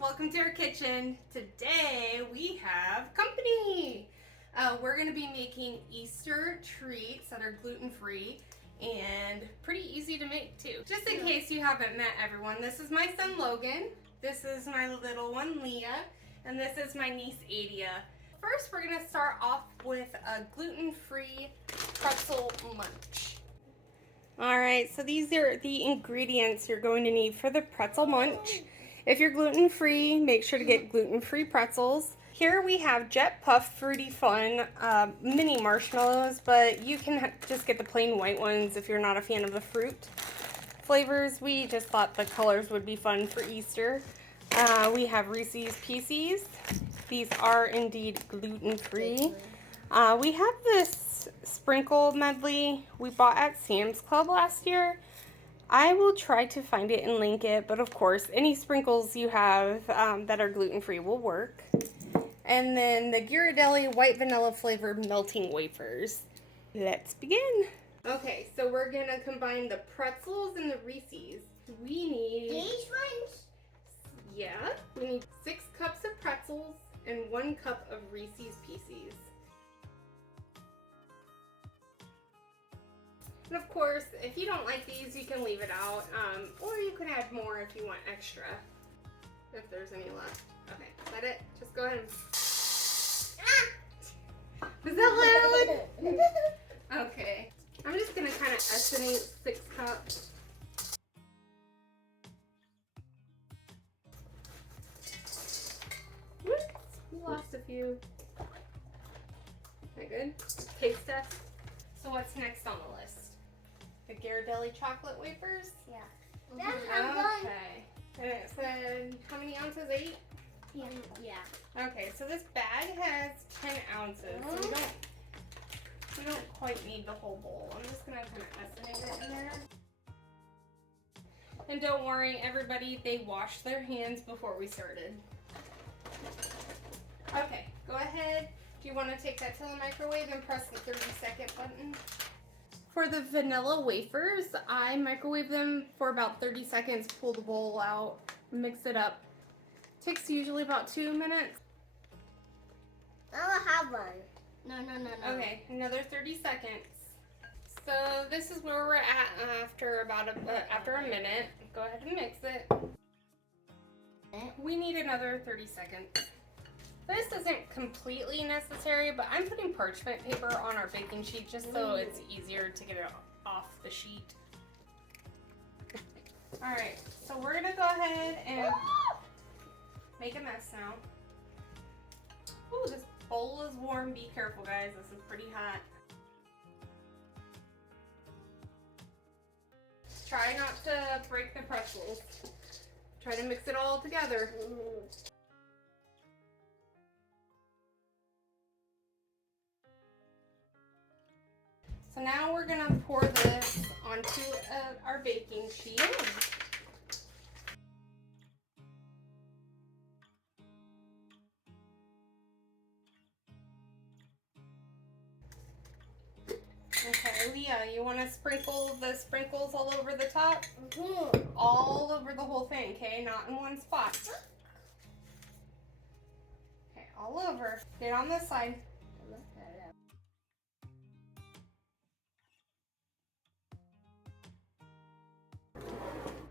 welcome to our kitchen. Today we have company. We're going to be making Easter treats that are gluten-free and pretty easy to make too. Just in case you haven't met everyone, this is my son Logan, this is my little one Leah, and this is my niece Adia. First we're going to start off with a gluten-free pretzel munch. Alright, so these are the ingredients you're going to need for the pretzel munch. If you're gluten-free, make sure to get gluten-free pretzels. Here we have Jet Puff Fruity Fun mini marshmallows, but you can just get the plain white ones if you're not a fan of the fruit flavors. We just thought the colors would be fun for Easter. We have Reese's Pieces. These are indeed gluten-free. We have this sprinkle medley we bought at Sam's Club last year. I will try to find it and link it, but of course, any sprinkles you have that are gluten-free will work. And then the Ghirardelli white vanilla flavored melting wafers. Let's begin. Okay, so we're gonna combine the pretzels and the Reese's. We need... These ones? Yeah, we need 6 cups of pretzels and 1 cup of Reese's Pieces. And of course, if you don't like these, you can leave it out, or you can add more if you want extra, if there's any left. Okay, is that it? Just go ahead and... Was that loud? Okay, I'm just gonna kind of estimate 6 cups. Whoops, we lost a few. That good? Taste test. So what's next on the list? The Ghirardelli chocolate wafers? Yeah. Okay. And it said, how many ounces? 8? Yeah. Okay, so this bag has 10 ounces. So we don't quite need the whole bowl. I'm just gonna kind of estimate it in there. And don't worry, everybody, they washed their hands before we started. Okay, go ahead. Do you want to take that to the microwave and press the 30-second button? For the vanilla wafers, I microwave them for about 30 seconds, pull the bowl out, mix it up. Takes usually about 2 minutes. I don't have one. No. Okay, another 30 seconds. So this is where we're at after after a minute. Go ahead and mix it. We need another 30 seconds. This isn't completely necessary, but I'm putting parchment paper on our baking sheet just so it's easier to get it off the sheet. Alright, so we're gonna go ahead and make a mess now. Ooh, this bowl is warm. Be careful, guys. This is pretty hot. Try not to break the pretzels. Try to mix it all together. So now we're gonna pour this onto our baking sheet. Okay, Leah, you want to sprinkle the sprinkles all over the top? All over the whole thing, okay? Not in one spot. Okay, all over. Get on this side.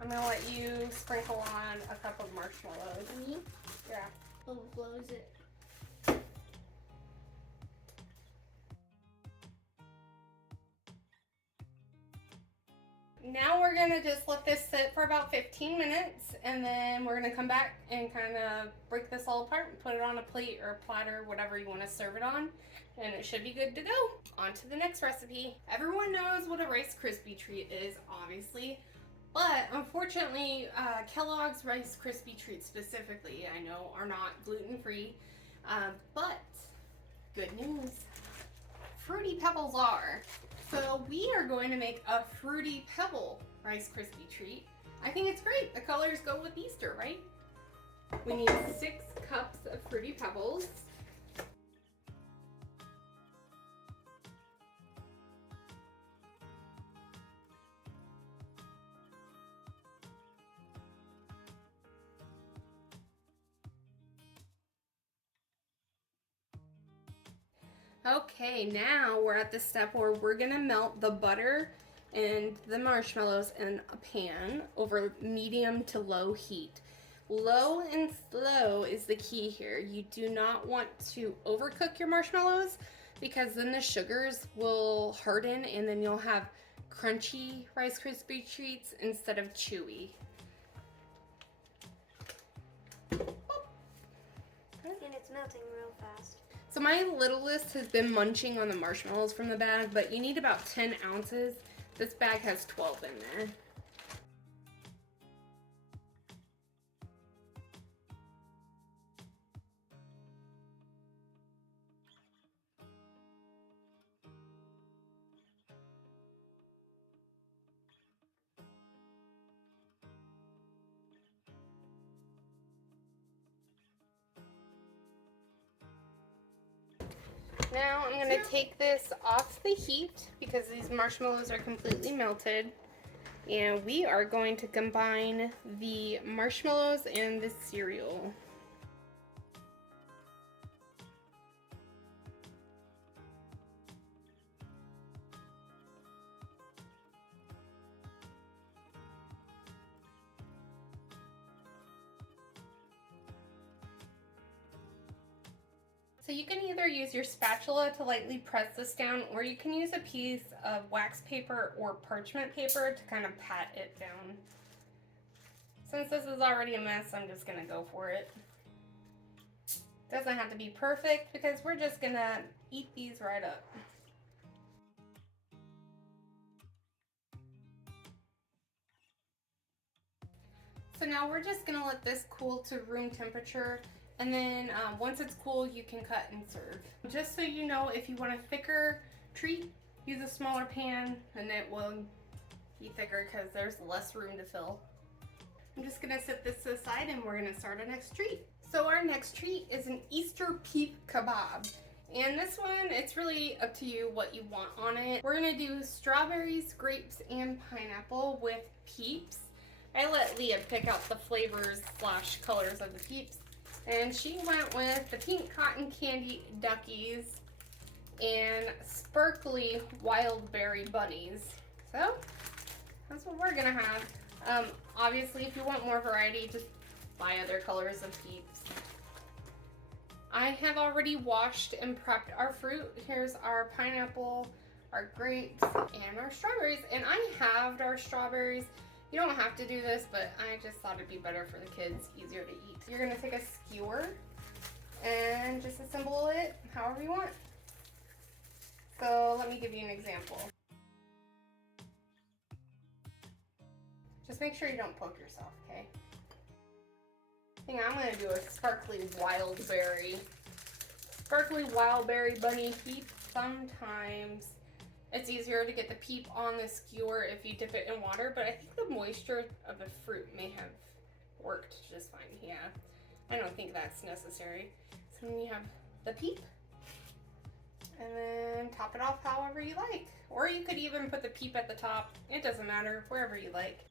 I'm gonna let you sprinkle on a cup of marshmallows. Me? Yeah. Overflows it. Now we're gonna just let this sit for about 15 minutes, and then we're gonna come back and kind of break this all apart and put it on a plate or a platter, whatever you want to serve it on, and it should be good to go. On to the next recipe. Everyone knows what a Rice Krispie treat is, obviously. But unfortunately, Kellogg's Rice Krispie Treats specifically, I know, are not gluten-free. But good news, Fruity Pebbles are. So we are going to make a Fruity Pebble Rice Krispie Treat. I think it's great. The colors go with Easter, right? We need 6 cups of Fruity Pebbles. Okay, now we're at the step where we're gonna melt the butter and the marshmallows in a pan over medium to low heat. Low and slow is the key here. You do not want to overcook your marshmallows because then the sugars will harden and then you'll have crunchy Rice Krispie treats instead of chewy. And it's melting real fast. So my littlest has been munching on the marshmallows from the bag, but you need about 10 ounces. This bag has 12 in there. Now I'm going to take this off the heat because these marshmallows are completely melted. And we are going to combine the marshmallows and the cereal. So you can either use your spatula to lightly press this down, or you can use a piece of wax paper or parchment paper to kind of pat it down. Since this is already a mess, I'm just gonna go for it. Doesn't have to be perfect because we're just gonna eat these right up. So now we're just gonna let this cool to room temperature. And then once it's cool, you can cut and serve. Just so you know, if you want a thicker treat, use a smaller pan and it will be thicker because there's less room to fill. I'm just gonna set this aside and we're gonna start our next treat. So our next treat is an Easter peep kebab. And this one, it's really up to you what you want on it. We're gonna do strawberries, grapes, and pineapple with peeps. I let Leah pick out the flavors / colors of the peeps. And she went with the pink cotton candy duckies and sparkly wild berry bunnies. So that's what we're gonna have. Obviously, if you want more variety, just buy other colors of peeps. I have already washed and prepped our fruit. Here's our pineapple, our grapes, and our strawberries. And I halved our strawberries. You don't have to do this, but I just thought it'd be better for the kids, easier to eat. You're gonna take a skewer and just assemble it however you want. So let me give you an example. Just make sure you don't poke yourself, okay? I think I'm gonna do a sparkly wild berry bunny peep. Sometimes it's easier to get the peep on the skewer if you dip it in water, but I think the moisture of the fruit may have worked just fine. Yeah, I don't think that's necessary. So then you have the peep, and then top it off however you like. Or you could even put the peep at the top. It doesn't matter, wherever you like.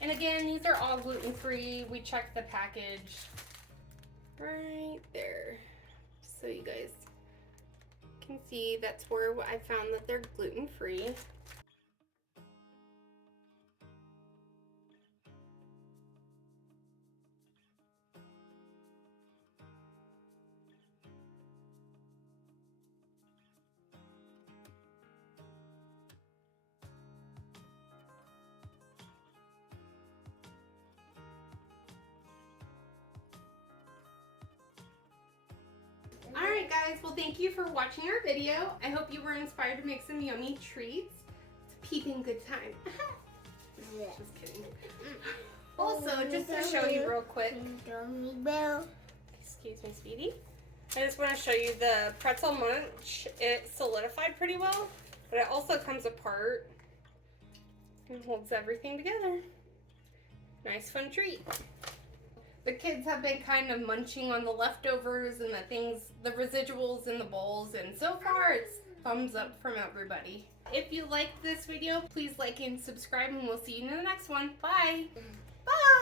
And again, these are all gluten-free. We checked the package right there. So you guys can see that's where I found that they're gluten-free. Alright guys, well thank you for watching our video. I hope you were inspired to make some yummy treats. It's a peeping good time. Just kidding. Also, just to show you real quick. Excuse me, sweetie. I just want to show you the pretzel munch. It solidified pretty well, but it also comes apart and holds everything together. Nice fun treat. The kids have been kind of munching on the leftovers and the things, the residuals in the bowls, and so far it's thumbs up from everybody. If you liked this video, please like and subscribe, and we'll see you in the next one. Bye! Bye!